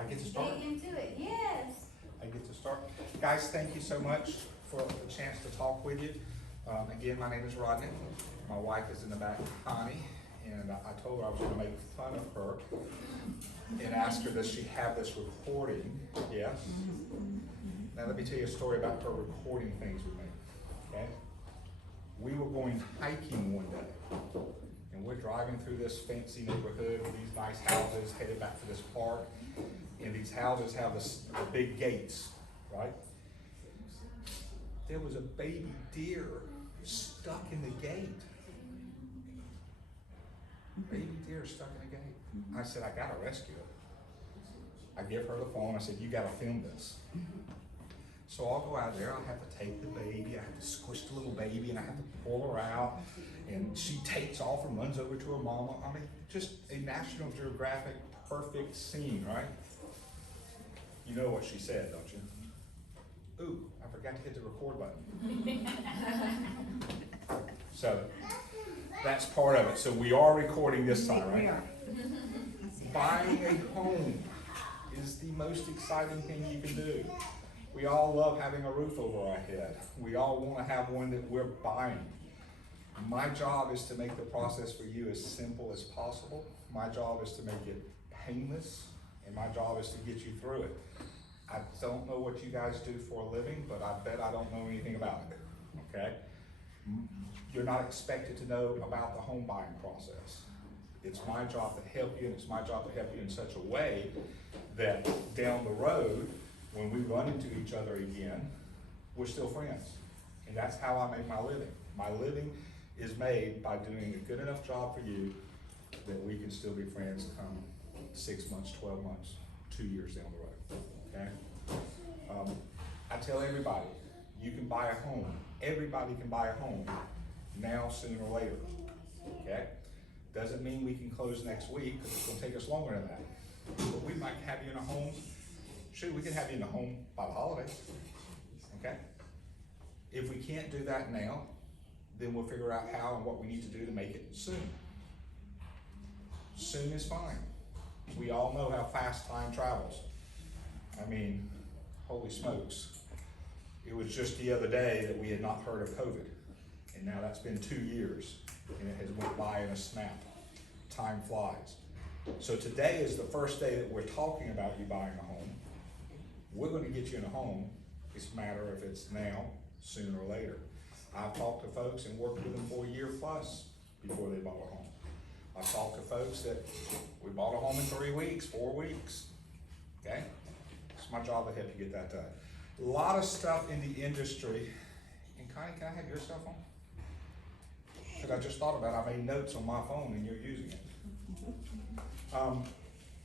I get to start? Get into it, yes. I get to start. Guys, thank you so much for the chance to talk with you. Again, my name is Rodney. My wife is in the back, Connie, and I told her I was gonna make fun of her and ask her, does she have this recording? Yes. Now let me tell you a story about her recording things with me, okay? We were going hiking one day, and we're driving through this fancy neighborhood with these nice houses, headed back to this park, and these houses have the big gates, right? There was a baby deer stuck in the gate. Baby deer stuck in the gate. I said, I gotta rescue it. I give her the phone, I said, you gotta film this. So I'll go out there, I have to take the baby, I have to squish the little baby, and I have to pull her out, and she takes off and runs over to her mama. I mean, just a National Geographic perfect scene, right? You know what she said, don't you? Ooh, I forgot to hit the record button. So, that's part of it. So we are recording this time, right? Buying a home is the most exciting thing you can do. We all love having a roof over our head. We all want to have one that we're buying. My job is to make the process for you as simple as possible. My job is to make it painless, and my job is to get you through it. I don't know what you guys do for a living, but I bet I don't know anything about it, okay? You're not expected to know about the home buying process. It's my job to help you, and it's my job to help you in such a way that down the road, when we run into each other again, we're still friends. And that's how I make my living. My living is made by doing a good enough job for you that we can still be friends come 6 months, 12 months, 2 years down the road, okay? I tell everybody, you can buy a home. Everybody can buy a home now, sooner or later, okay? Doesn't mean we can close next week, because it's gonna take us longer than that. But we might have you in a home, shoot, we can have you in a home by the holidays, okay? If we can't do that now, then we'll figure out how and what we need to do to make it soon. Soon is fine. We all know how fast time travels. I mean, holy smokes. It was just the other day that we had not heard of COVID. And now that's been 2 years, and it has went by in a snap. Time flies. So today is the first day that we're talking about you buying a home. We're going to get you in a home. It's a matter if it's now, sooner or later. I've talked to folks and worked with them for a year plus before they bought a home. I've talked to folks that we bought a home in 3 weeks, 4 weeks, okay? It's my job to help you get that done. A lot of stuff in the industry, and Connie, can I have your cell phone? Because I just thought about it, I made notes on my phone and you're using it.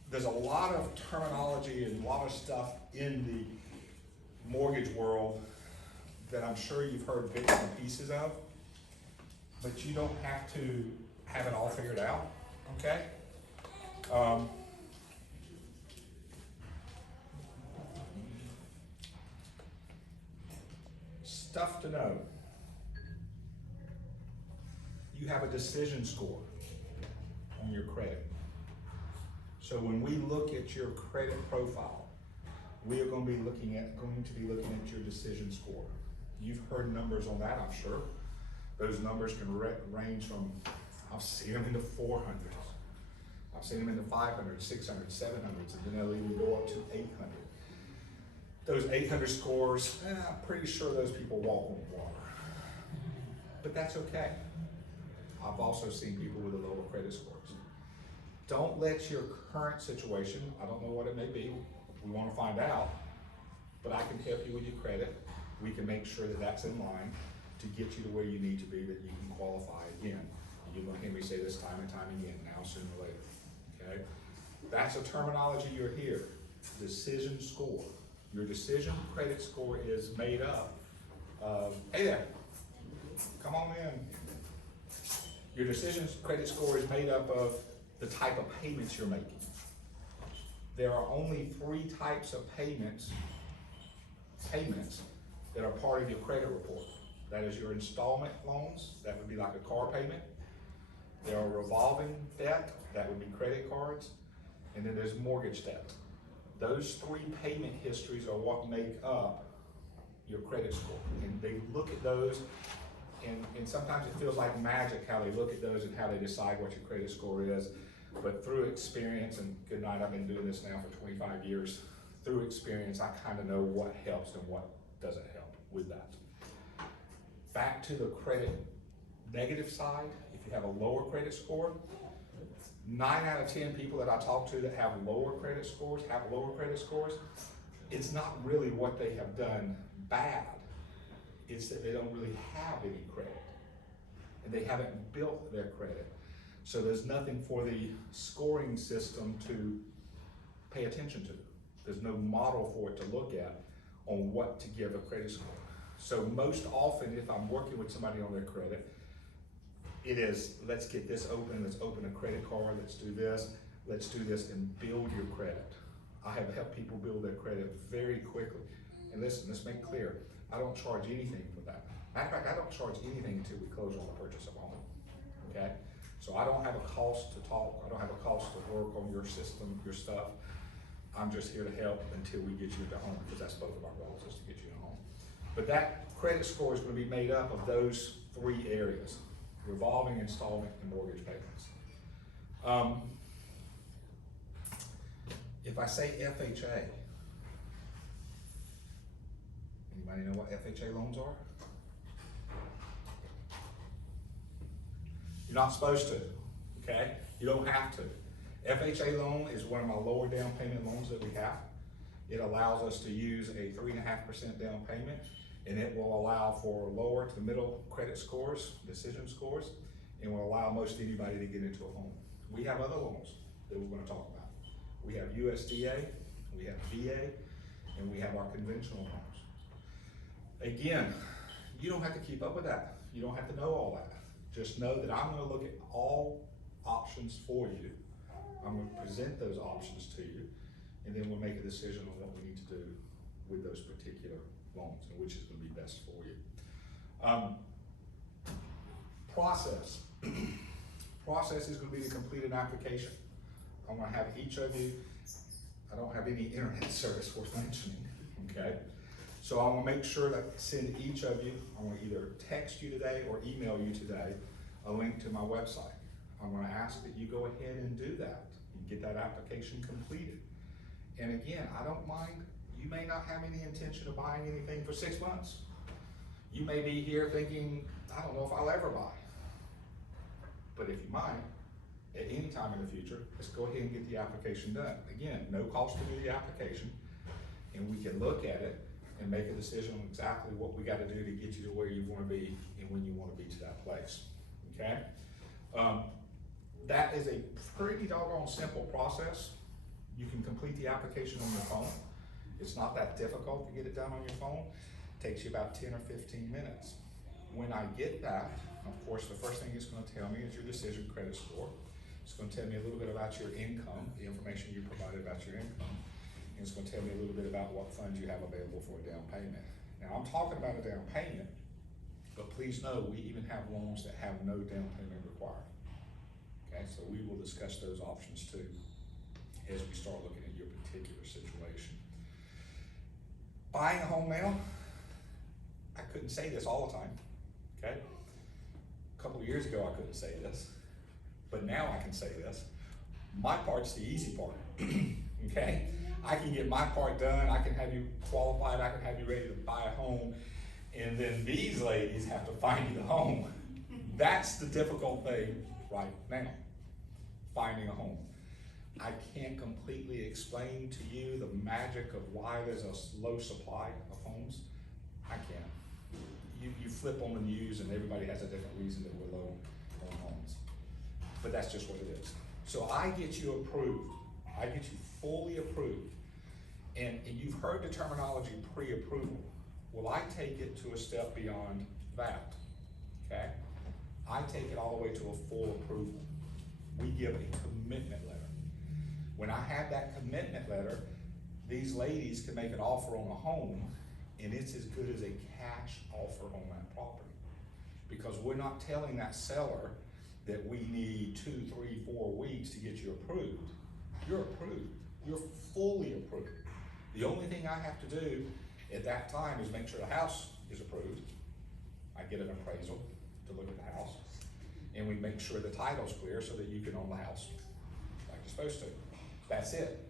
There's a lot of terminology and a lot of stuff in the mortgage world that I'm sure you've heard bits and pieces of, but you don't have to have it all figured out, okay? Stuff to know. You have a decision score on your credit. So when we look at your credit profile, we are going to be looking at your decision score. You've heard numbers on that, I'm sure. Those numbers can range from, I've seen them in the 400s. I've seen them in the 500s, 600s, 700s, and then they'll even go up to 800. Those 800 scores, I'm pretty sure those people walk on water. But that's okay. I've also seen people with a lower credit scores. Don't let your current situation, I don't know what it may be, we want to find out, but I can help you with your credit. We can make sure that that's in line to get you to where you need to be, that you can qualify again. You're going to hear me say this time and time again, now, sooner or later, okay? That's a terminology you're here, decision score. Your decision credit score is made up of, hey there, come on in. Your decision credit score is made up of the type of payments you're making. There are only 3 types of payments that are part of your credit report. That is your installment loans, that would be like a car payment. There are revolving debt, that would be credit cards, and then there's mortgage debt. Those 3 payment histories are what make up your credit score. And they look at those, and sometimes it feels like magic how they look at those and how they decide what your credit score is. But through experience, and good night, I've been doing this now for 25 years, through experience, I kind of know what helps and what doesn't help with that. Back to the credit negative side, if you have a lower credit score, 9 out of 10 people that I talk to that have lower credit scores, it's not really what they have done bad, it's that they don't really have any credit, and they haven't built their credit. So there's nothing for the scoring system to pay attention to. There's no model for it to look at on what to give a credit score. So most often, if I'm working with somebody on their credit, it is, let's get this open, let's open a credit card, let's do this, and build your credit. I have helped people build their credit very quickly. And listen, let's make clear, I don't charge anything for that. Matter of fact, I don't charge anything until we close on the purchase of a home, okay? So I don't have a cost to talk, I don't have a cost to work on your system, your stuff. I'm just here to help until we get you to home, because that's both of our goals, is to get you to home. But that credit score is going to be made up of those 3 areas: revolving, installment, and mortgage payments. If I say FHA, anybody know what FHA loans are? You're not supposed to, okay? You don't have to. FHA loan is one of my lower down payment loans that we have. It allows us to use a 3.5% down payment, and it will allow for lower to middle credit scores, decision scores, and will allow most anybody to get into a home. We have other loans that we're going to talk about. We have USDA, we have VA, and we have our conventional homes. Again, you don't have to keep up with that. You don't have to know all that. Just know that I'm going to look at all options for you. I'm going to present those options to you, and then we'll make a decision on what we need to do with those particular loans and which is going to be best for you. Process. Process is going to be to complete an application. I'm going to have each of you, I don't have any internet service worth mentioning, okay? So I'm going to make sure that I send each of you, I'm going to either text you today or email you today a link to my website. I'm going to ask that you go ahead and do that and get that application completed. And again, I don't mind, you may not have any intention of buying anything for 6 months. You may be here thinking, I don't know if I'll ever buy. But if you might, at any time in the future, let's go ahead and get the application done. Again, no cost to do the application, and we can look at it and make a decision on exactly what we got to do to get you to where you want to be and when you want to be to that place, okay? That is a pretty doggone simple process. You can complete the application on your phone. It's not that difficult to get it done on your phone. It takes you about 10 or 15 minutes. When I get that, of course, the first thing it's going to tell me is your decision credit score. It's going to tell me a little bit about your income, the information you provided about your income. And it's going to tell me a little bit about what funds you have available for a down payment. Now, I'm talking about a down payment, but please know we even have loans that have no down payment required. Okay, so we will discuss those options too as we start looking at your particular situation. Buying a home now, I couldn't say this all the time, okay? A couple of years ago I couldn't say this, but now I can say this. My part's the easy part, okay? I can get my part done, I can have you qualified, I can have you ready to buy a home, and then these ladies have to find you the home. That's the difficult thing right now, finding a home. I can't completely explain to you the magic of why there's a low supply of homes. I can't. You flip on the news and everybody has a different reason that we're low on homes. But that's just what it is. So I get you approved. I get you fully approved. And you've heard the terminology pre-approval. Well, I take it to a step beyond that, okay? I take it all the way to a full approval. We give a commitment letter. When I have that commitment letter, these ladies can make an offer on a home, and it's as good as a cash offer on that property. Because we're not telling that seller that we need 2, 3, 4 weeks to get you approved. You're approved. You're fully approved. The only thing I have to do at that time is make sure the house is approved. I get an appraisal to look at the house, and we make sure the title's clear so that you can own the house like you're supposed to. That's it.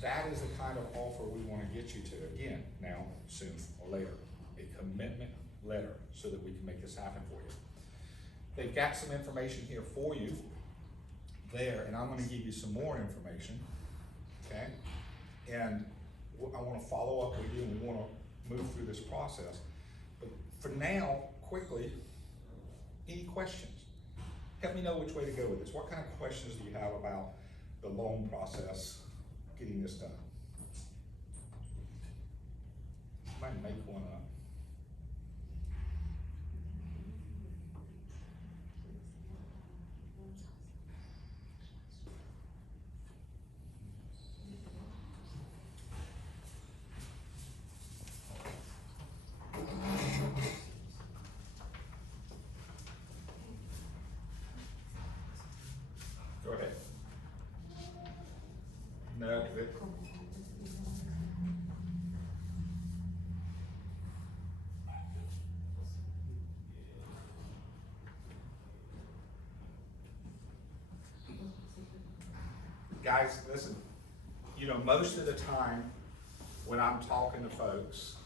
That is the kind of offer we want to get you to, again, now, soon or later. A commitment letter so that we can make this happen for you. They've got some information here for you there, and I'm going to give you some more information, okay? And I want to follow up with you, and we want to move through this process. But for now, quickly, any questions? Help me know which way to go with this. What kind of questions do you have about the loan process, getting this done? I might make one up. Go ahead. No, good. Guys, listen, you know, most of the time when I'm talking to folks,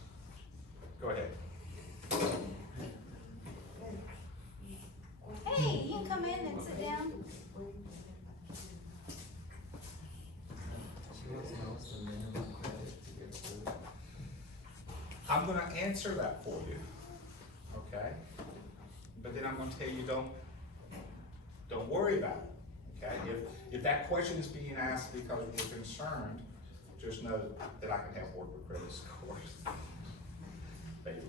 go ahead. Hey, you can come in and sit down. I'm gonna answer that for you, okay? But then I'm gonna tell you, don't worry about it, okay? If that question is being asked because we're concerned, just know that I can help work with credit scores. Baby.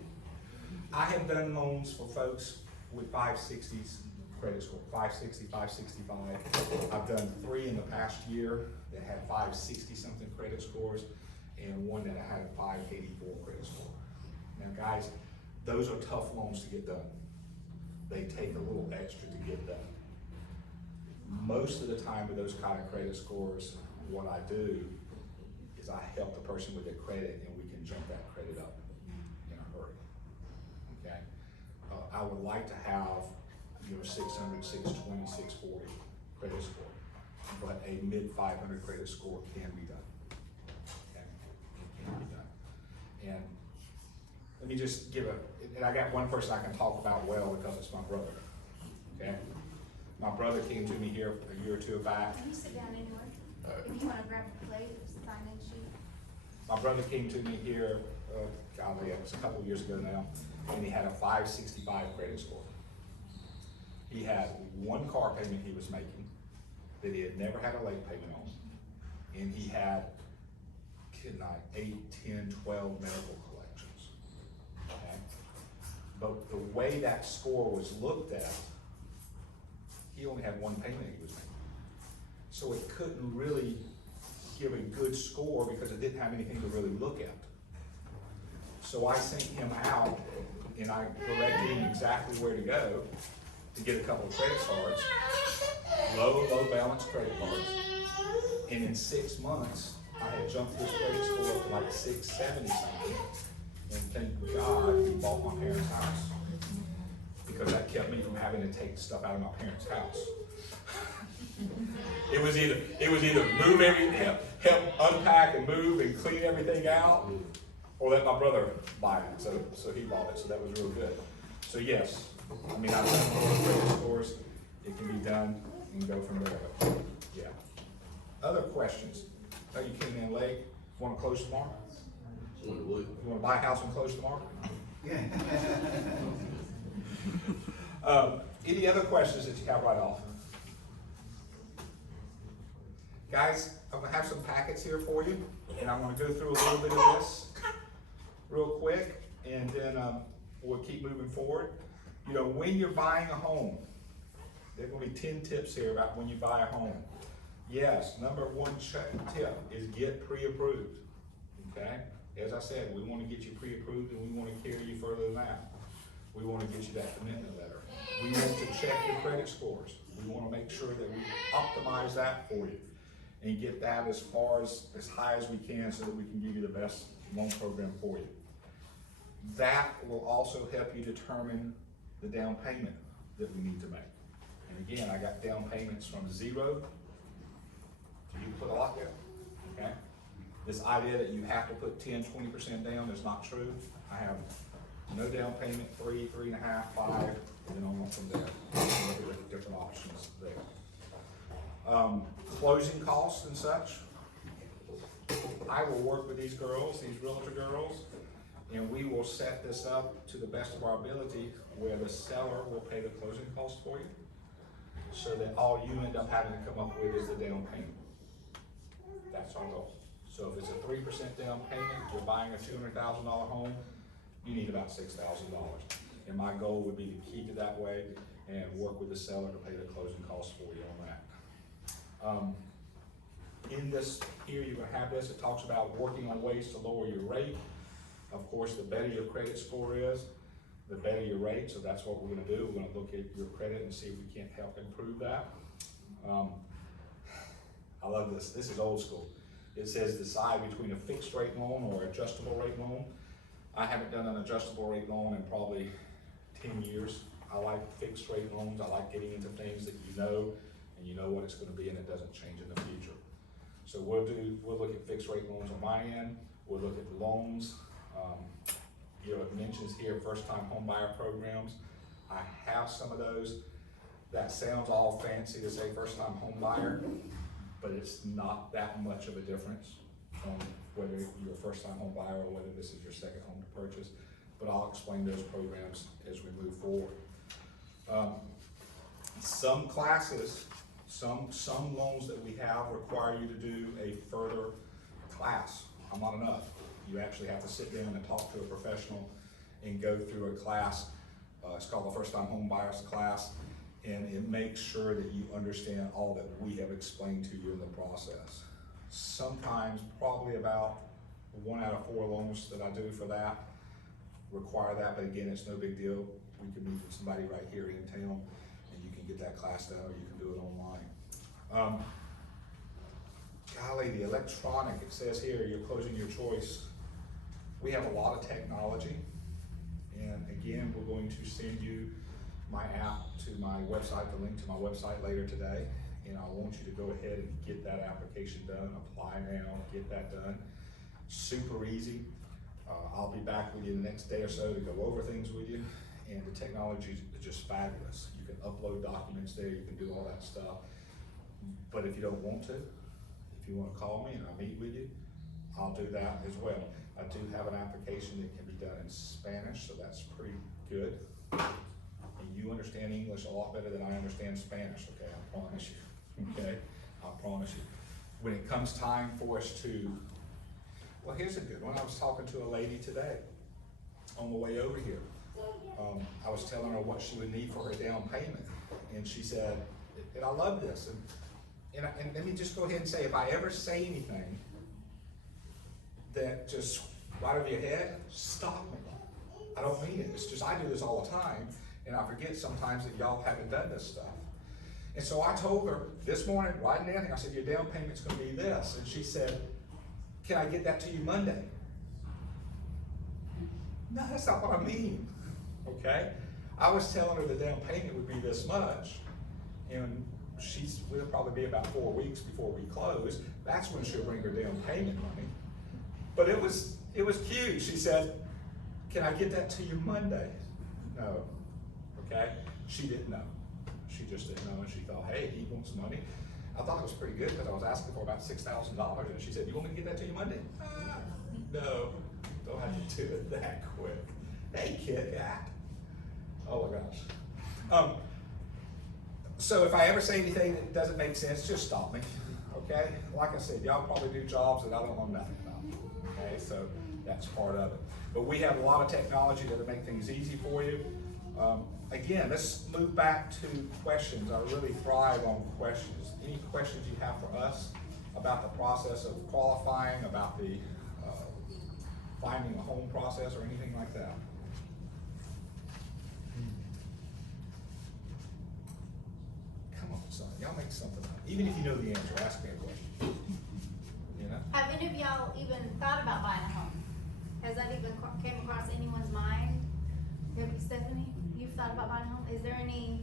I have done loans for folks with 560s credit score, 560, 565. I've done 3 in the past year that had 560 something credit scores, and one that had a 584 credit score. Now guys, those are tough loans to get done. They take a little extra to get done. Most of the time with those kind of credit scores, what I do is I help the person with their credit, and we can jump that credit up in a hurry, okay? I would like to have, 600, 620, 640 credit score, but a mid 500 credit score can be done, okay? It can be done. And let me just give and I got one person I can talk about well because it's my brother, okay? My brother came to me here a year or two back. Can you sit down anywhere? If you want to grab a plate or sign-in sheet. My brother came to me here, it was a couple of years ago now, and he had a 565 credit score. He had one car payment he was making that he had never had a late payment on, and he had 8, 10, 12 medical collections, okay? But the way that score was looked at, he only had one payment he was making. So it couldn't really give a good score because it didn't have anything to really look at. So I sent him out and I directed him exactly where to go to get a couple of credit cards, low balance credit cards. And in 6 months, I had jumped his credit score up to like 670 something. And thank God he bought my parents' house, because that kept me from having to take stuff out of my parents' house. It was either help unpack and move and clean everything out, or let my brother buy it. So he bought it. So that was real good. So yes, I mean, I've done more credit scores. It can be done and go from there. Yeah. Other questions? Oh, you came in late. Want to close tomorrow? You want to buy a house and close tomorrow? Any other questions that you have right off? Guys, I'm going to have some packets here for you, and I'm going to go through a little bit of this real quick, and then we'll keep moving forward. When you're buying a home, there are going to be 10 tips here about when you buy a home. Yes, number 1 tip is get pre-approved, okay? As I said, we want to get you pre-approved, and we want to carry you further than that. We want to get you that commitment letter. We want to check your credit scores. We want to make sure that we optimize that for you. and get that as far as high as we can so that we can give you the best loan program for you. That will also help you determine the down payment that we need to make. And again, I got down payments from 0 to you put a lot down, okay? This idea that you have to put 10, 20% down is not true. I have no down payment, 3, 3.5, 5, and then on from there. Look at the different options there. Closing costs and such. I will work with these girls, these realtor girls, and we will set this up to the best of our ability where the seller will pay the closing costs for you, so that all you end up having to come up with is the down payment. That's our goal. So if it's a 3% down payment, you're buying a $200,000 home, you need about $6,000. And my goal would be to keep it that way and work with the seller to pay the closing costs for you on that. In this here, you're gonna have this, it talks about working on ways to lower your rate. Of course, the better your credit score is, the better your rate, so that's what we're gonna do. We're gonna look at your credit and see if we can't help improve that. I love this, this is old school. It says decide between a fixed rate loan or adjustable rate loan. I haven't done an adjustable rate loan in probably 10 years. I like fixed rate loans. I like getting into things that you know, and you know what it's gonna be and it doesn't change in the future. So we'll look at fixed rate loans on my end. We'll look at loans. It mentions here first time home buyer programs. I have some of those. That sounds all fancy to say first time home buyer, but it's not that much of a difference on whether you're a first time home buyer or whether this is your second home to purchase. But I'll explain those programs as we move forward. Some classes, some loans that we have require you to do a further class. I'm not enough. You actually have to sit down and talk to a professional and go through a class. It's called the First Time Home Buyers Class, and it makes sure that you understand all that we have explained to you in the process. Sometimes, probably about 1 out of 4 loans that I do for that require that, but again, it's no big deal. We can meet with somebody right here in town, and you can get that class done, or you can do it online. Golly, the electronic, it says here, you're closing your choice. We have a lot of technology, and again, we're going to send you my app to my website, the link to my website later today, and I want you to go ahead and get that application done, apply now, get that done. Super easy. I'll be back with you the next day or so to go over things with you, and the technology is just fabulous. You can upload documents there, you can do all that stuff, but if you don't want to, if you want to call me and I'll meet with you, I'll do that as well. I do have an application that can be done in Spanish, so that's pretty good. And you understand English a lot better than I understand Spanish, okay? I promise you, okay? I promise you. When it comes time for us to, well, here's a good one. I was talking to a lady today on the way over here. I was telling her what she would need for her down payment, and she said, and I love this, and let me just go ahead and say, if I ever say anything that just right over your head, stop me. I don't mean it. It's just I do this all the time, and I forget sometimes that y'all haven't done this stuff. And so I told her this morning, right now, I said, your down payment's gonna be this. And she said, can I get that to you Monday? No, that's not what I mean, okay? I was telling her the down payment would be this much, and we'll probably be about 4 weeks before we close. That's when she'll bring her down payment money. But it was cute. She said, can I get that to you Monday? No, okay? She didn't know. She just didn't know, and she thought, hey, he wants money. I thought it was pretty good because I was asking for about $6,000, and she said, you want me to get that to you Monday? No, don't have to do it that quick. Hey, Kit Kat. Oh my gosh. So if I ever say anything that doesn't make sense, just stop me, okay? Like I said, y'all probably do jobs that I don't know nothing about, okay? So that's part of it. But we have a lot of technology that'll make things easy for you. Again, let's move back to questions. I really thrive on questions. Any questions you have for us about the process of qualifying, about the finding a home process, or anything like that? Come on, son, y'all make something up. Even if you know the answer, ask me a question. Have any of y'all even thought about buying a home? Has that even came across anyone's mind? Maybe Stephanie, you've thought about buying a home? Is there anything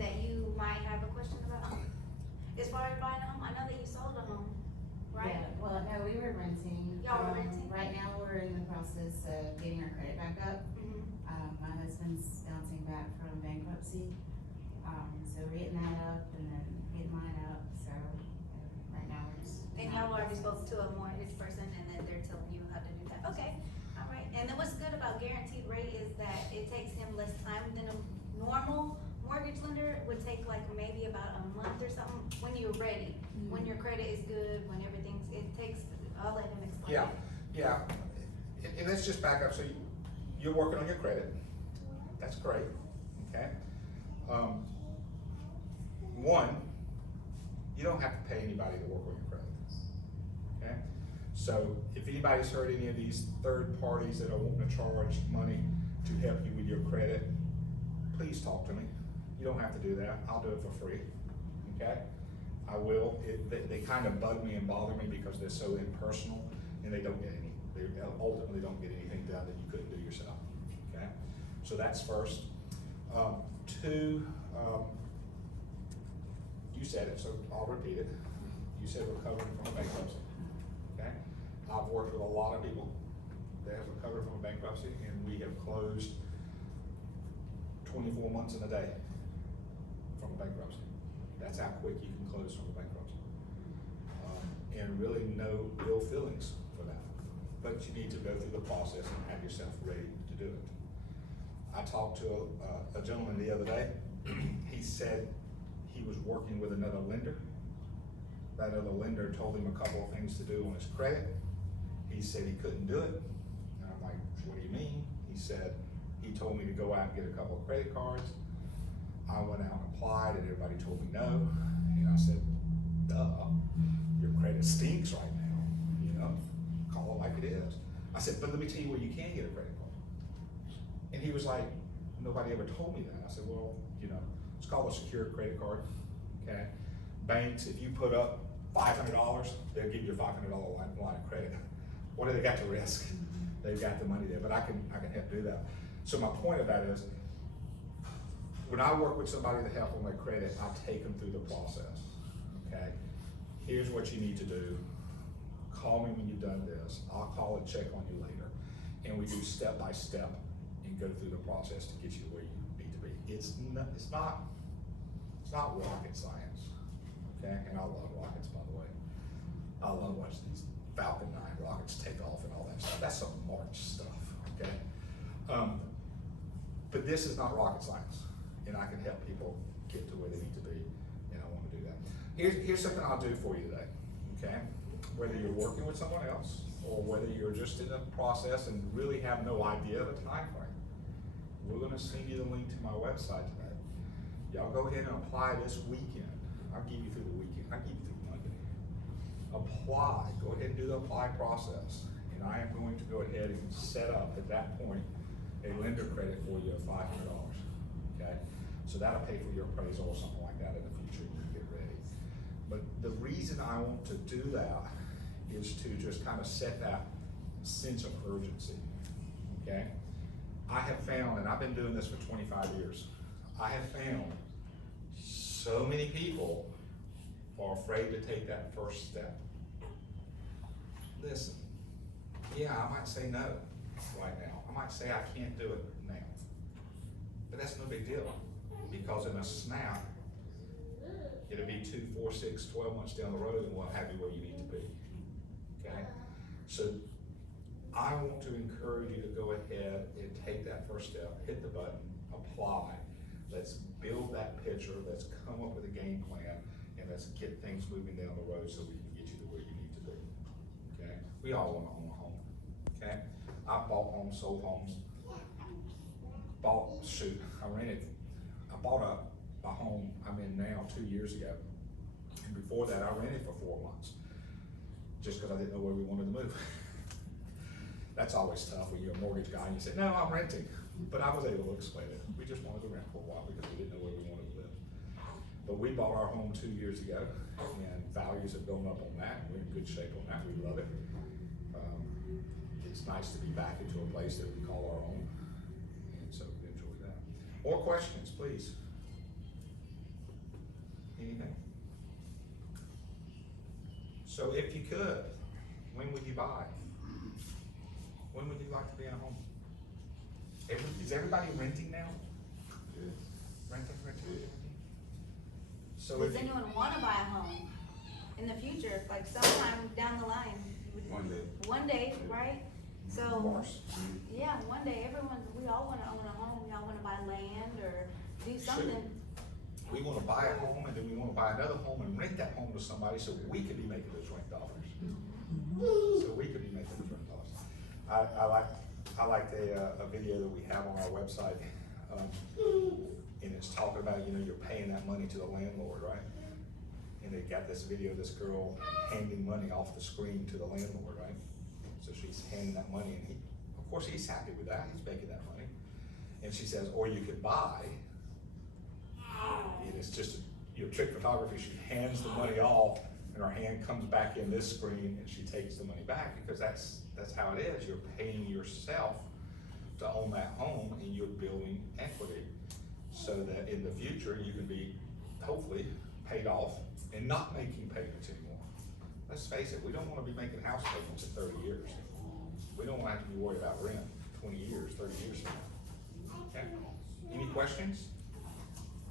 that you might have a question about? As far as buying a home, I know that you sold a home, right? Yeah, well, no, we were renting. Y'all were renting? Right now, we're in the process of getting our credit back up. Mhm. My husband's bouncing back from bankruptcy. So we're getting that up and then getting mine up, so right now we're just. And y'all already spoke to a mortgage person and then they're telling you how to do that. Okay, all right. And then what's good about guaranteed rate is that it takes him less time than a normal mortgage lender would take, like maybe about a month or something when you're ready. When your credit is good, when everything's, it takes, I'll let him explain. Yeah, and let's just back up, so you're working on your credit, that's great, okay? One, you don't have to pay anybody to work on your credit, okay? So if anybody's heard any of these third parties that are wanting to charge money to help you with your credit, please talk to me. You don't have to do that, I'll do it for free, okay? I will. They kind of bug me and bother me because they're so impersonal and they ultimately don't get anything done that you couldn't do yourself, okay? So that's first. Two, you said it, so I'll repeat it. You said recovering from a bankruptcy, okay? I've worked with a lot of people that have recovered from a bankruptcy, and we have closed 24 months in a day from a bankruptcy. That's how quick you can close from a bankruptcy. And really no ill feelings for that. But you need to go through the process and have yourself ready to do it. I talked to a gentleman the other day. He said he was working with another lender. That other lender told him a couple of things to do on his credit. He said he couldn't do it. And I'm like, what do you mean? He said, he told me to go out and get a couple of credit cards. I went out and applied and everybody told me no. And I said, duh, your credit stinks right now, you know, call it like it is. I said, but let me tell you where you can get a credit card. And he was like, nobody ever told me that. I said, well, you know, it's called a secured credit card, okay? Banks, if you put up $500, they'll give you a $500 line of credit. What do they got to risk? They've got the money there, but I can help do that. So my point of that is, when I work with somebody to help on their credit, I take them through the process, okay? Here's what you need to do. Call me when you've done this. I'll call and check on you later. And we do step by step and go through the process to get you where you need to be. It's not rocket science, okay? And I love rockets, by the way. I love watching these Falcon 9 rockets take off and all that stuff. That's some March stuff, okay? But this is not rocket science, and I can help people get to where they need to be, and I want to do that. Here's something I'll do for you today, okay? Whether you're working with someone else, or whether you're just in the process and really have no idea of a time frame, we're gonna send you the link to my website today. Y'all go ahead and apply this weekend. I'll give you through the weekend, I'll give you through Monday. Apply, go ahead and do the apply process. And I am going to go ahead and set up at that point a lender credit for you of $500, okay? So that'll pay for your appraisal or something like that in the future when you get ready. But the reason I want to do that is to just kind of set that sense of urgency, okay? I have found, and I've been doing this for 25 years, I have found so many people are afraid to take that first step. Listen, yeah, I might say no right now. I might say I can't do it now. But that's no big deal, because in a snap, it'll be 2, 4, 6, 12 months down the road and we'll have you where you need to be, okay? So I want to encourage you to go ahead and take that first step, hit the button, apply. Let's build that picture, let's come up with a game plan, and let's get things moving down the road so we can get you to where you need to be, okay? We all want to own a home, okay? I've bought homes, sold homes, I bought a home I'm in now 2 years ago. And before that, I rented for 4 months, just because I didn't know where we wanted to move. That's always tough when you're a mortgage guy and you say, no, I'm renting. But I was able to explain it. We just wanted to rent for a while because we didn't know where we wanted to live. But we bought our home 2 years ago, and values have built up on that. We're in good shape on that. We love it. It's nice to be back into a place that we call our own, and so we enjoy that. More questions, please? Anything? So if you could, when would you buy? When would you like to be in a home? Is everybody renting now? Renting. So Does if you, anyone wanna buy a home in the future, like sometime down the line? One day, right? of So, course, yeah, one day, we all wanna own a home, we all wanna buy land or do something. we wanna buy a home and then we wanna buy another home and rent that home to somebody so we can be making those rent dollars. So we could be making those rent dollars. I liked a video that we have on our website, and it's talking about, you're paying that money to the landlord, right? And they got this video of this girl handing money off the screen to the landlord, right? So she's handing that money, and of course, he's happy with that, he's making that money. And she says, or you could buy, and it's just, trick photography, she hands the money off, and her hand comes back in this screen, and she takes the money back, because that's how it is. You're paying yourself to own that home, and you're building equity, so that in the future, you can be, hopefully, paid off and not making payments anymore. Let's face it, we don't wanna be making house payments in 30 years. We don't wanna have to be worried about rent 20 years, 30 years from now. Okay? Any questions?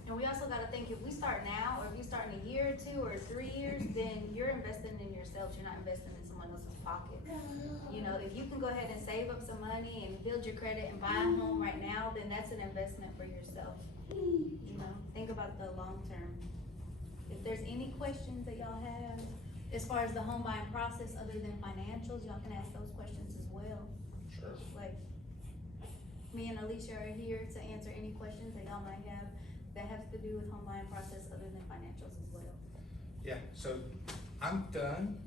And we also gotta think, if we start now, or if you start in a year or 2 or 3 years, then you're investing in yourself, you're not investing in someone else's pocket. If you can go ahead and save up some money and build your credit and buy a home right now, then that's an investment for yourself. Think about the long term. If there's any questions that y'all have, as far as the home buying process, other than financials, y'all can ask those questions as well. Sure. Like, me and Alisha are here to answer any questions that y'all might have that has to do with home buying process other than financials as well. Yeah, so I'm done.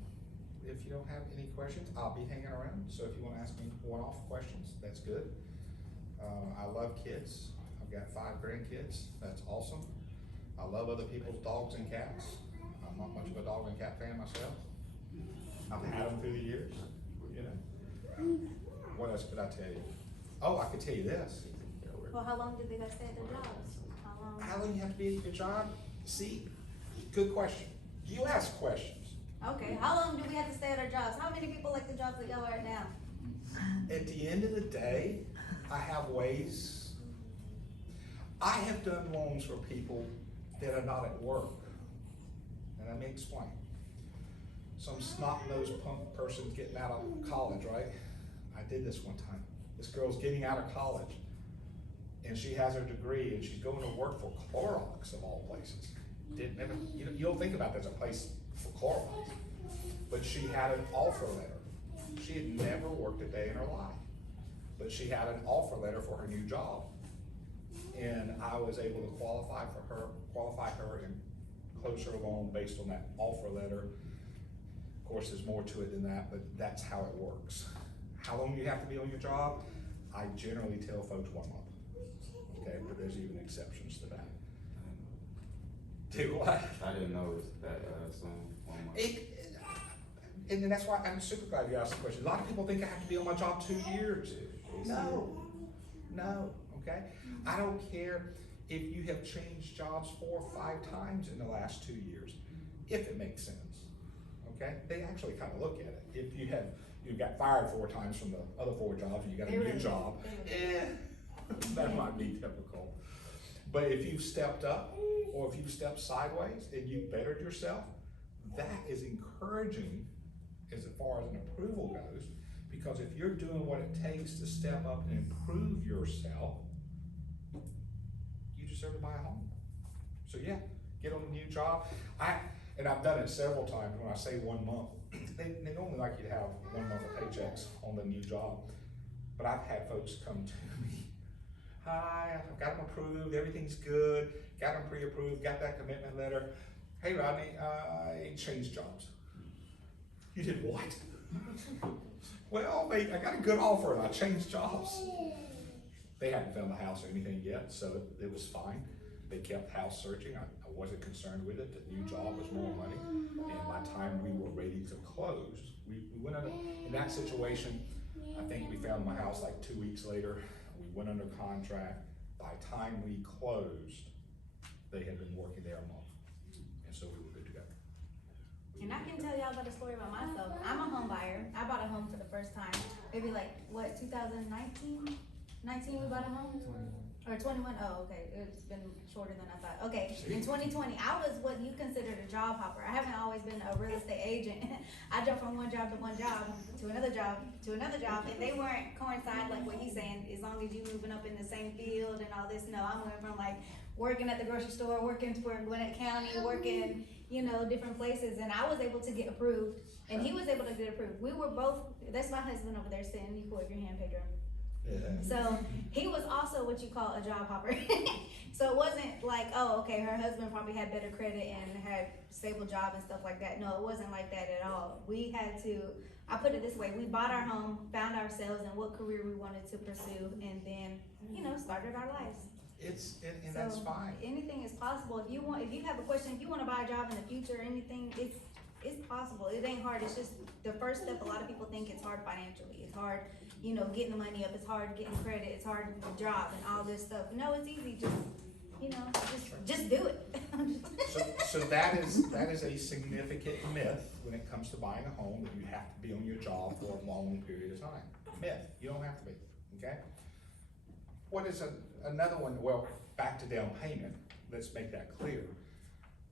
If you don't have any questions, I'll be hanging around. So if you wanna ask me one-off questions, that's good. I love kids. I've got 5 grandkids. That's awesome. I love other people's dogs and cats. I'm not much of a dog and cat fan myself. I've had them through the years, What else could I tell you? Oh, I could tell you this. Well, how long did they guys stay at their jobs? How long you have to be at your job? See, good question. You ask questions. Okay, how long do we have to stay at our jobs? How many people like the jobs that y'all are at now? At the end of the day, I have ways. I have done loans for people that are not at work. And let me explain. Some snot-nosed punk person's getting out of college, right? I did this one time. This girl's getting out of college, and she has her degree, and she's going to work for Clorox of all places. You don't think about there's a place for Clorox, but she had an offer letter. She had never worked a day in her life, but she had an offer letter for her new job, and I was able to qualify her, and close her loan based on that offer letter. Of course, there's more to it than that, but that's how it works. How long do you have to be on your job? I generally tell folks 1 month. Okay, but there's even exceptions to that. Do what? I didn't know that soon. And then that's why I'm super glad you asked the question. A lot of people think I have to be on my job 2 years. No, okay? I don't care if you have changed jobs 4 or 5 times in the last 2 years, if it makes sense, okay? They actually kind of look at it. If you got fired 4 times from the other 4 jobs and you got a new job, that might be typical. But if you've stepped up or if you've stepped sideways and you've bettered yourself, that is encouraging as far as an approval goes, because if you're doing what it takes to step up and improve yourself, you deserve to buy a home. So yeah, get on a new job. And I've done it several times. When I say 1 month, they normally like you to have 1 month of paychecks on the new job. But I've had folks come to me, hi, I've got them approved, everything's good, got them pre-approved, got that commitment letter. Hey Rodney, I changed jobs. You did what? Well, mate, I got a good offer and I changed jobs. They hadn't found a house or anything yet, so it was fine. They kept house searching. I wasn't concerned with it. The new job was more money. And by the time we were ready to close, we went under, in that situation, I think we found my house like 2 weeks later. We went under contract. By the time we closed, they had been working there a month. And so we were good to go. And I can tell y'all about a story about myself. I'm a home buyer. I bought a home for the first time. Maybe like, what, 2019? 19 we bought a home? Or 21, oh, okay, it's been shorter than I thought. Okay, in 2020, I was what you considered a job hopper. I haven't always been a real estate agent. I jumped from one job to one job, to another job, to another job, and they weren't coincide like what he's saying, as long as you moving up in the same field and all this. No, I went from like working at the grocery store, working for Gwinnett County, working, you know, different places, and I was able to get approved, and he was able to get approved. We were both, that's my husband over there sitting, you can wave your hand, Pedro. Yeah. So he was also what you call a job hopper. So it wasn't like, oh, okay, her husband probably had better credit and had stable job and stuff like that. No, it wasn't like that at all. We had to, I put it this way, we bought our home, found ourselves and what career we wanted to pursue, and then, you know, started our lives. And So that's fine. anything is possible. If you have a question, if you wanna buy a job in the future, anything, it's possible. It ain't hard. It's just the first step. A lot of people think it's hard financially. It's hard, you know, getting the money up. It's hard getting credit. It's hard with the job and all this stuff. No, it's easy. Just, you know, just do it. So that is a significant myth when it comes to buying a home, that you have to be on your job for a long period of time. Myth. You don't have to be. Okay. What is another one? Well, back to down payment. Let's make that clear.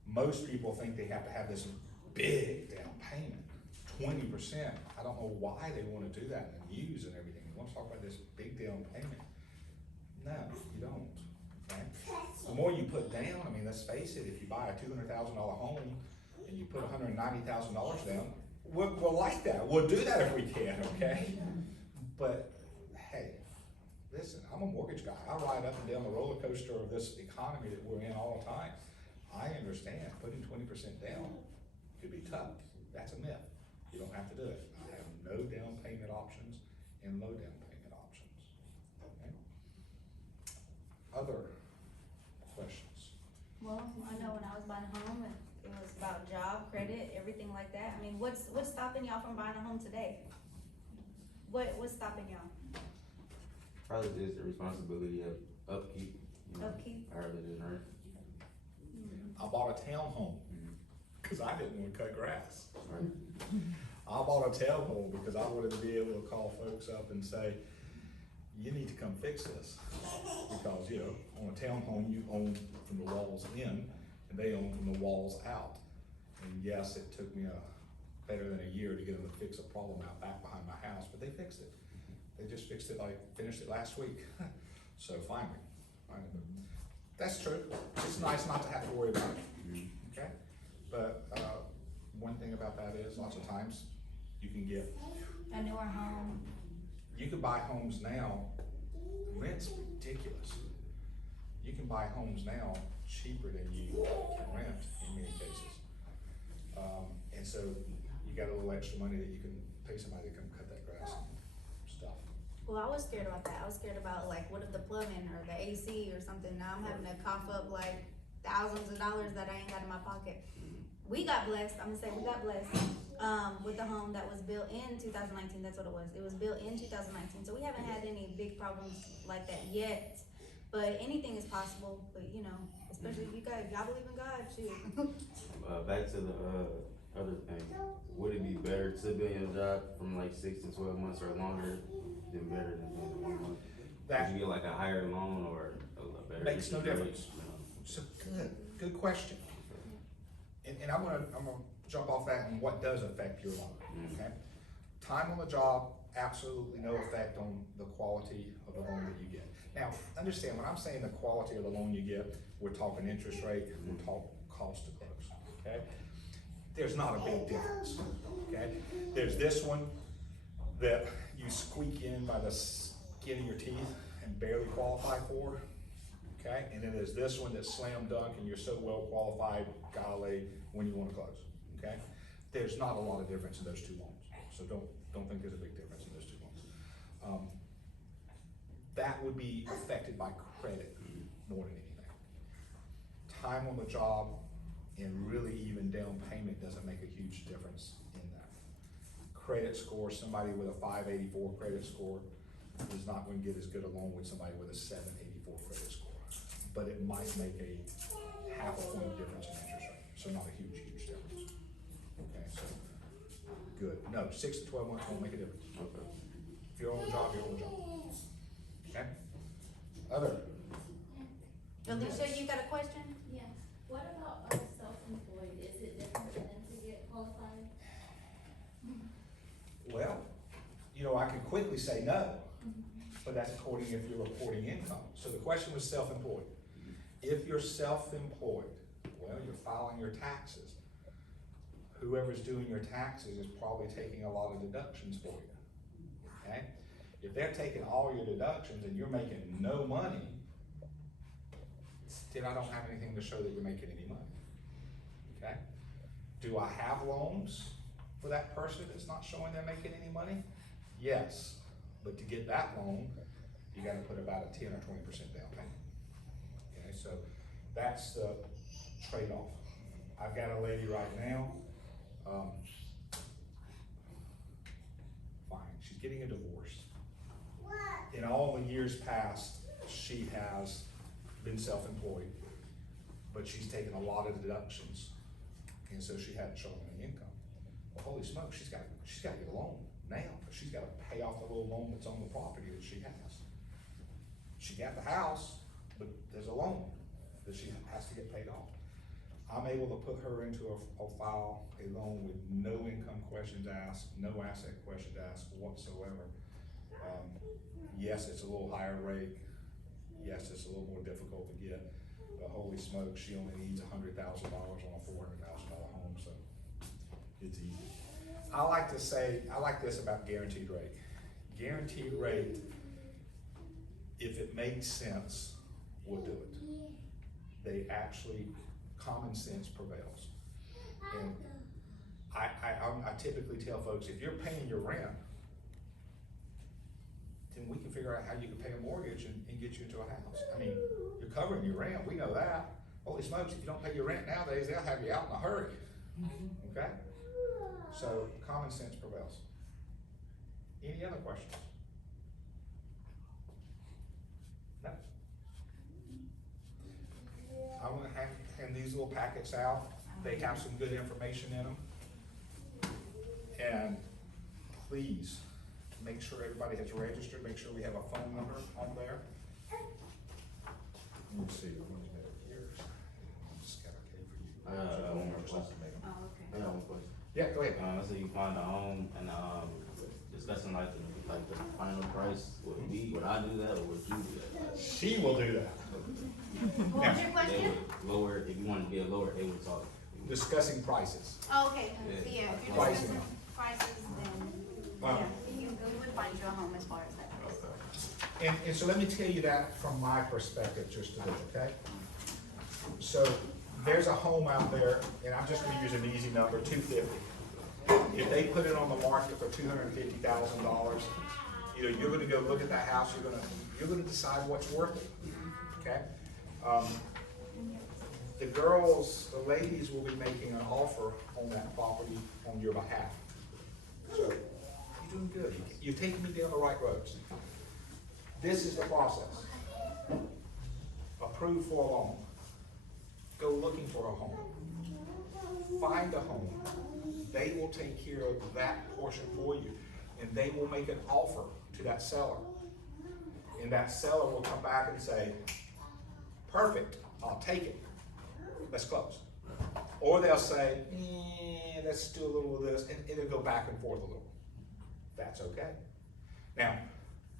Most people think they have to have this big down payment, 20%. I don't know why they want to do that in the news and everything. You want to talk about this big down payment? No, you don't. Okay? The more you put down, I mean, let's face it, if you buy a $200,000 home and you put $190,000 down, we'll like that. We'll do that if we can, okay? But hey, listen, I'm a mortgage guy. I ride up and down the roller coaster of this economy that we're in all the time. I understand putting 20% down could be tough. That's a myth. You don't have to do it. I have no down payment options and low down payment options. Okay? Other questions? Well, I know when I was buying a home, it was about job, credit, everything like that. I mean, what's stopping y'all from buying a home today? What's stopping y'all? Probably just the responsibility of upkeep. You know, Upkeep? However it is, right? I bought a townhome because I didn't want to cut grass. Right. I bought a townhome because I wanted to be able to call folks up and say, you need to come fix this. Because, you know, on a townhome, you own from the walls in and they own from the walls out. And yes, it took me better than a year to get them to fix a problem out back behind my house, but they fixed it. They just fixed it, like finished it last week. So finally. That's true. It's nice not to have to worry about it, okay? But one thing about that is lots of times you can get A newer home. You can buy homes now, rent's ridiculous. You can buy homes now cheaper than you can rent in many cases. And so you got a little extra money that you can pay somebody to come cut that grass and stuff. Well, I was scared about that. I was scared about like, what if the plumbing or the AC or something, now I'm having to cough up like thousands of dollars that I ain't got in my pocket. We got blessed, I'm gonna say we got blessed, with the home that was built in 2019, that's what it was. It was built in 2019, so we haven't had any big problems like that yet. But anything is possible, but you know, especially if y'all believe in God, shoot. Back to the other thing. Would it be better to be in your job from like 6 to 12 months or longer than better than being in 1 month? That Would you get like a higher loan or a better makes no interest rate? difference. So good question. And I'm gonna jump off that and what does affect your loan, okay? Time on the job, absolutely no effect on the quality of the loan that you get. Now, understand, when I'm saying the quality of the loan you get, we're talking interest rate, we're talking cost to close, okay? There's not a big difference, okay? There's this one that you squeak in by the skin of your teeth and barely qualify for, okay? And then there's this one that's slam dunk and you're so well qualified, golly, when you want to close, okay? There's not a lot of difference in those two loans. So don't think there's a big difference in those two loans. That would be affected by credit more than anything. time on the job and really even down payment doesn't make a huge difference in that. Credit score, somebody with a 584 credit score is not gonna get as good a loan with somebody with a 784 credit score. But it might make a half a point difference in interest rate, so not a huge difference. Okay, so, good. No, 6 to 12 months won't make a difference. Okay. If you're on the job, you're on the job. Okay? Other? Alisha, you got a question? Yes, what about self-employed, is it different than to get qualified? Well, you know, I can quickly say no, but that's according if you're reporting income. So the question was self-employed. If you're self-employed, well, you're filing your taxes. Whoever's doing your taxes is probably taking a lot of deductions for you, okay? If they're taking all your deductions and you're making no money, then I don't have anything to show that you're making any money, okay? Do I have loans for that person that's not showing they're making any money? Yes, but to get that loan, you gotta put about a 10 or 20% down payment. Okay, so that's the trade-off. I've got a lady right now, fine, she's getting a divorce. In all the years past, she has been self-employed, but she's taken a lot of deductions, and so she hadn't shown any income. Well, holy smoke, she's gotta get a loan now, because she's gotta pay off the little loan that's on the property that she has. She got the house, but there's a loan that she has to get paid off. I'm able to put her into a file, a loan with no income questions asked, no asset questions asked whatsoever. Yes, it's a little higher rate. Yes, it's a little more difficult to get, but holy smoke, she only needs $100,000 on a $400,000 home, so it's easy. I like this about guaranteed rate. Guaranteed rate, if it makes sense, we'll do it. They actually, common sense prevails. And I typically tell folks, if you're paying your rent, then we can figure out how you can pay a mortgage and get you into a house. I mean, you're covering your rent, we know that. Holy smokes, if you don't pay your rent nowadays, they'll have you out in a hurry, okay? So, common sense prevails. Any other questions? No? I'm gonna hand these little packets out. They have some good information in them. And please, make sure everybody has registered, make sure we have a phone number on there. Let me see, one's better here. Just got okay for you. I got one more question. Oh, okay. I got one question. Yeah, go ahead. So you find a home and, discussing like the final price, would I do that or would you do that? She will do that. What was your They question? would lower, if you wanted to get lower, they would talk. Discussing prices. Oh, okay, Yeah. so yeah, if you're Pricing. discussing prices, then, Wow. yeah, you would find your home as far as that goes. And so let me tell you that from my perspective just a bit, okay? So there's a home out there, and I'm just gonna use an easy number, 250. If they put it on the market for $250,000, you know, you're gonna go look at that house, you're gonna decide what's worth it, okay? The ladies will be making an offer on that property on your behalf. So, you're doing good. You're taking me down the right roads. This is the process. Approve for a loan. Go looking for a home. Find a home. They will take care of that portion for you. And they will make an offer to that seller. And that seller will come back and say, perfect, I'll take it. Let's close. Or they'll say, let's do a little of this, and it'll go back and forth a little. That's okay. Now,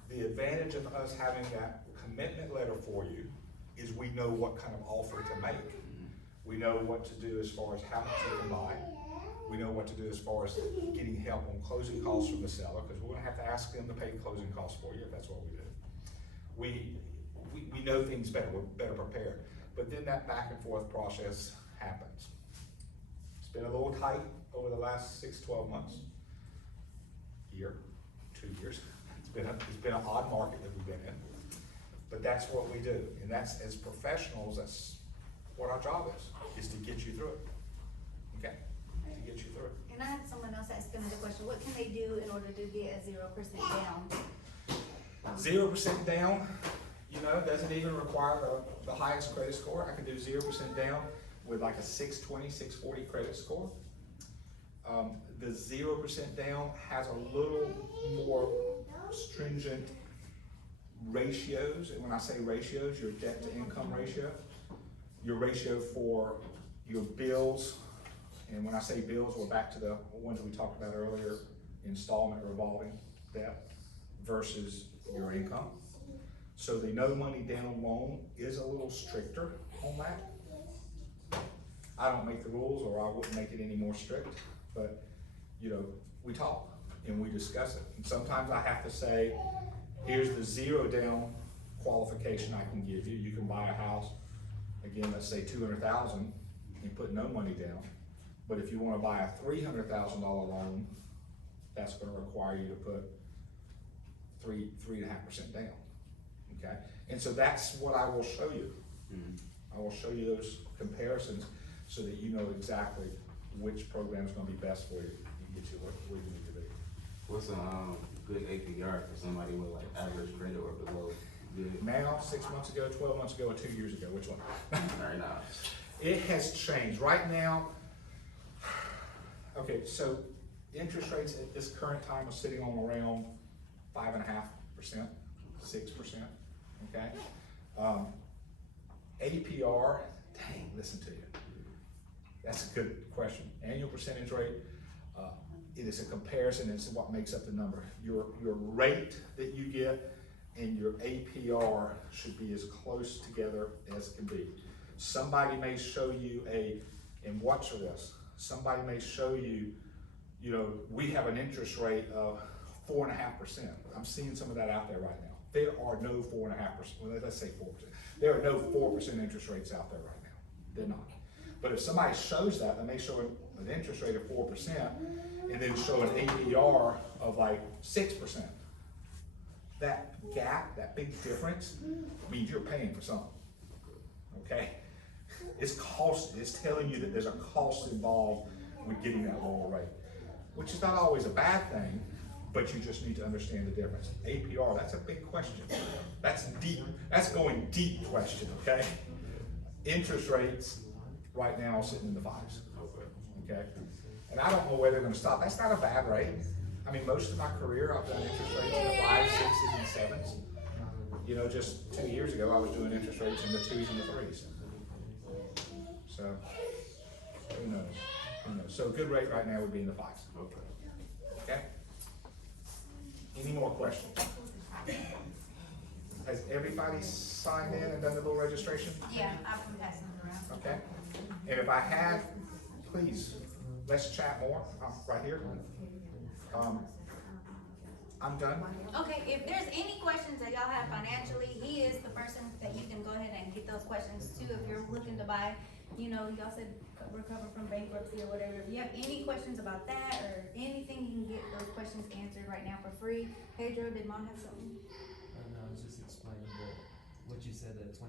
the advantage of us having that commitment letter for you is we know what kind of offer to make. We know what to do as far as how much you can buy. We know what to do as far as getting help on closing costs from the seller, because we're gonna have to ask them to pay closing costs for you if that's what we do. We know things better, we're better prepared. But then that back and forth process happens. It's been a little tight over the last 6-12 months. Year, 2 years. It's been an odd market that we've been in. But that's what we do. And that's, as professionals, what our job is to get you through it, okay? To get you through it. And I had someone else ask another question, what can they do in order to get a 0% down? 0% down, you know, doesn't even require the highest credit score. I can do 0% down with like a 620, 640 credit score. The 0% down has a little more stringent ratios, and when I say ratios, your debt to income ratio, your ratio for your bills, and when I say bills, we're back to the ones we talked about earlier, installment revolving debt versus your income. So the no money down loan is a little stricter on that. I don't make the rules, or I wouldn't make it any more strict, but you know, we talk and we discuss it. And sometimes I have to say, here's the 0 down qualification I can give you. You can buy a house, again, let's say 200,000 and put no money down. But if you want to buy a $300,000 loan, that's going to require you to put 3.5% down. Okay, and so that's what I will show you. I will show you those comparisons so that you know exactly which program is going to be best for you and get you where you need to be. What's a good APR for somebody with like average credit or below? Good. Now, 6 months ago, 12 months ago, or 2 years ago, which one? Right now. It has changed. Right now, okay, so interest rates at this current time are sitting on around 5.5%, 6%, okay? APR, dang, listen to you. That's a good question. Annual percentage rate, it is a comparison, it's what makes up the number. Your rate that you get and your APR should be as close together as can be. Somebody may show you and watch this, somebody may show you, you know, we have an interest rate of 4.5%. I'm seeing some of that out there right now. There are no 4.5%, well, let's say 4%. There are no 4% interest rates out there right now. They're not. But if somebody shows that, they may show an interest rate of 4% and then show an APR of like 6%. That gap, that big difference, means you're paying for something, okay? It's costly, it's telling you that there's a cost involved with getting that lower rate, which is not always a bad thing, but you just need to understand the difference. APR, that's a big question. That's deep, that's going deep question, okay? Interest rates right now are sitting in the 5s, okay? And I don't know where they're gonna stop. That's not a bad rate. I mean, most of my career, I've done interest rates in the 5s, 6s, and 7s. You know, just 2 years ago, I was doing interest rates in the 2s and the 3s. So, who knows? Who knows? So a good rate right now would be in the 5s. Okay? Any more questions? Has everybody signed in and done the little registration? Yeah, I've been passing it around. Okay? And if I have, please, let's chat more, right here. I'm done. Okay, if there's any questions that y'all have financially, he is the person that you can go ahead and get those questions to if you're looking to buy. You know, y'all said recover from bankruptcy or whatever. If you have any questions about that or anything, you can get those questions answered right now for free. Pedro, did Mom have something? No, I was just explaining that what you said, that 20%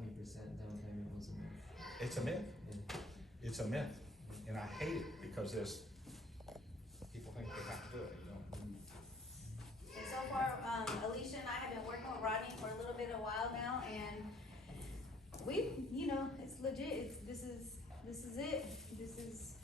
down payment was a myth. It's a myth. Yeah. It's a myth. And I hate it because there's, people think they have to do it, you know? And so far, Alisha and I have been working with Rodney for a little bit a while now, and we, you know, it's legit. This is it. This is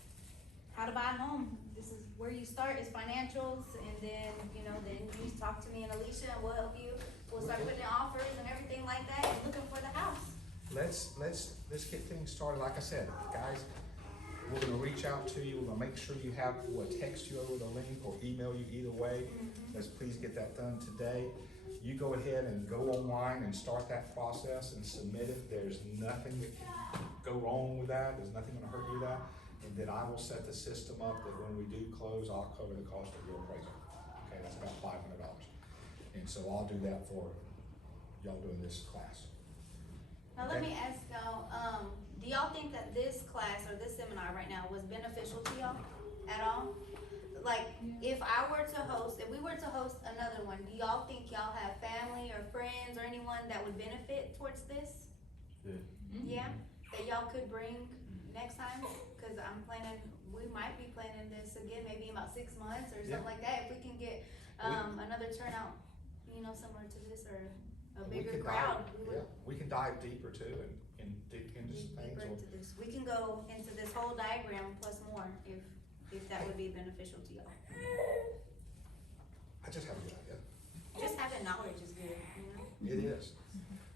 how to buy a home. This is where you start is financials, and then, you know, then you talk to me and Alisha, and we'll help you. We'll start putting in offers and everything like that, and looking for the house. Let's get things started. Like I said, guys, we're gonna reach out to you. We're gonna make sure you have, we'll text you over the link or email you either way. Let's please get that done today. You go ahead and go online and start that process and submit it. There's nothing that can go wrong with that. There's nothing gonna hurt you with that. And then I will set the system up that when we do close, I'll cover the cost of your appraisal. Okay, that's about $500. And so I'll do that for y'all doing this class. Now, let me ask y'all, do y'all think that this class or this seminar right now was beneficial to y'all at all? Like, if we were to host another one, do y'all think y'all have family or friends or anyone that would benefit towards this? Yeah. Yeah? That y'all could bring next time, cause I'm planning, we might be planning this again, maybe in about 6 months or Yeah. something like that, if we can get, another turnout, you know, similar to this, or a We bigger can crowd. dive- We Yeah, would we can dive deeper too and dig into some things. deeper into this. We can go into this whole diagram plus more, if that would be beneficial to y'all. I just have a good idea. Just having knowledge is good, you know? It is.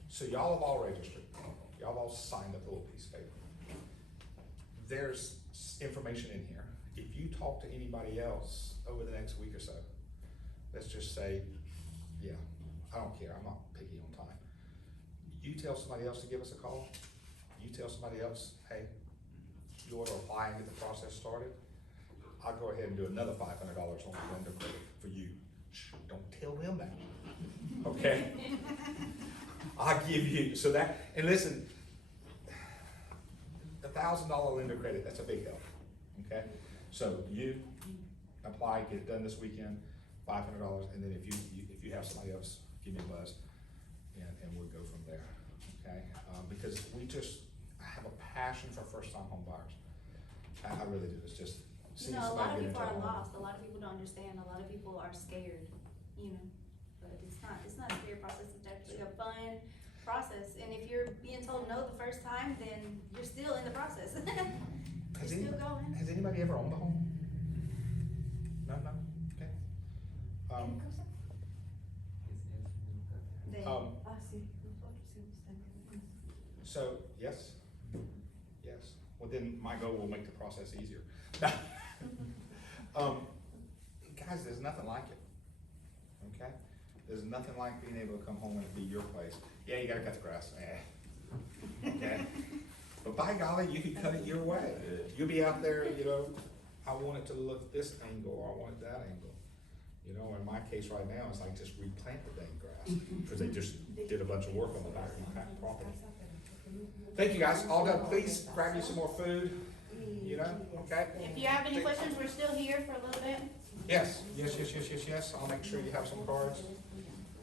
So y'all have all registered, y'all have all signed up a little piece of paper. There's information in here. If you talk to anybody else over the next week or so, let's just say, yeah, I don't care, I'm not picky on time. You tell somebody else to give us a call, you tell somebody else, hey, you want to apply and get the process started, I'll go ahead and do another $500 on the lender credit for you. Shh, don't tell them that, okay? I'll give you, so that, and listen, $1,000 lender credit, that's a big help, okay? So you apply, get it done this weekend, $500, and then if you have somebody else, give me a buzz, and we'll go from there, okay? Because I have a passion for first-time home buyers. I really do, it's just You seeing know, a lot somebody of get into people a are home. lost, a lot of people don't understand, a lot of people are scared, you know, but it's not a scary process, it's actually a fun process, and if you're being told no the first time, then you're still in the process. Has You're still going. Has anybody ever owned a home? No, okay. Then- So, yes, well then my goal will make the process easier. Guys, there's nothing like it, okay? There's nothing like being able to come home and it be your place. Yeah, you gotta cut the grass, okay? But by golly, you can cut it your way. You'll be out there, you know, I want it to look this angle, or I want it that angle. You know, in my case right now, it's like just replant the dang grass, because they just did a bunch of work on the back of my property. Thank you guys, all done, please grab you some more food, you know, okay? If you have any questions, we're still here for a little bit. Yes, I'll make sure you have some cards.